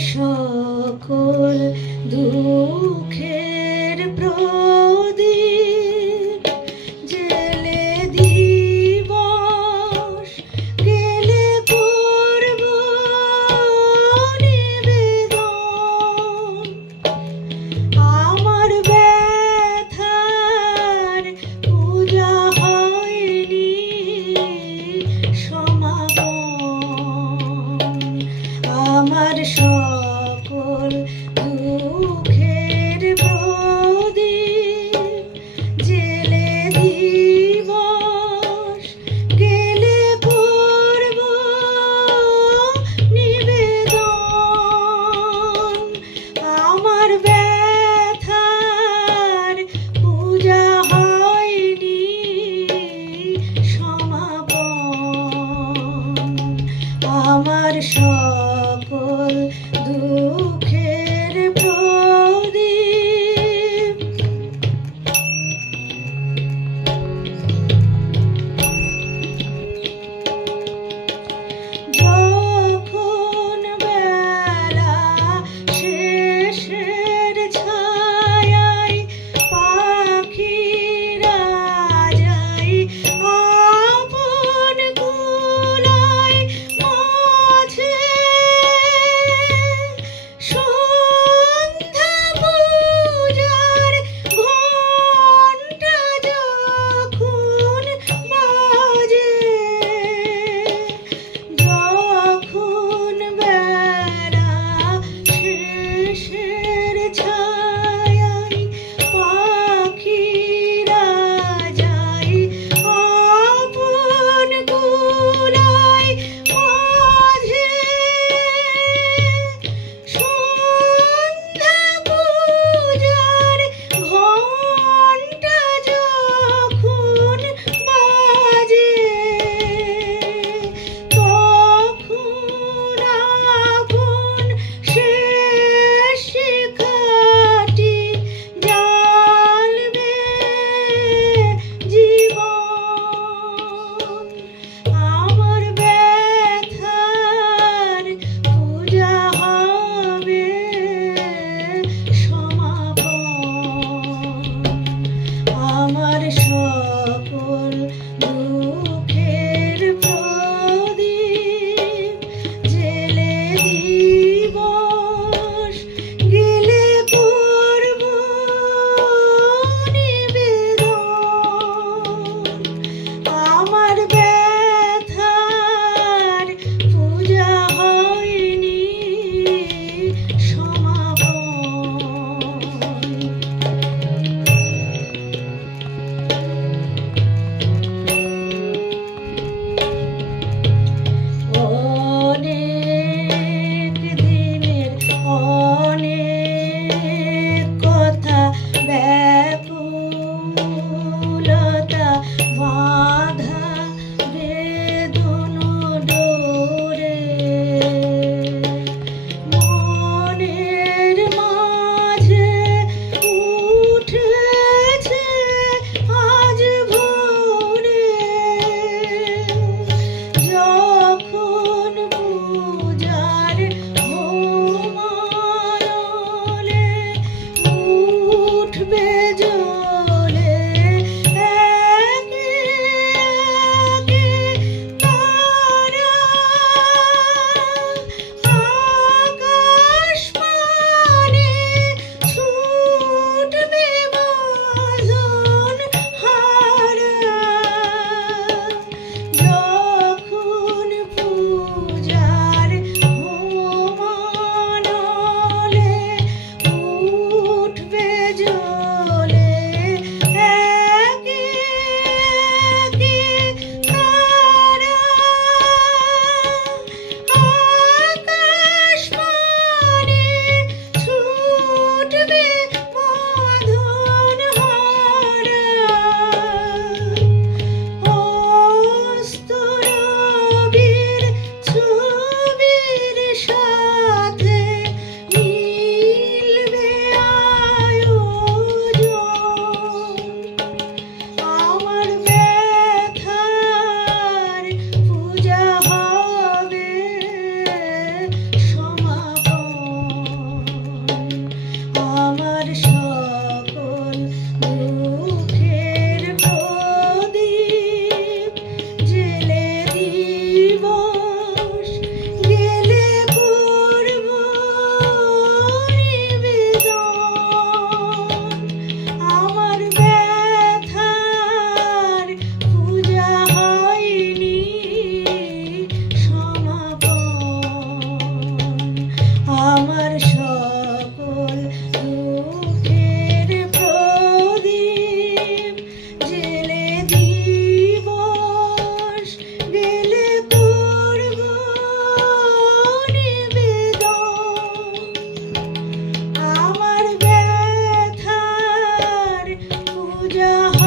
এসো আমার সকল Ranger.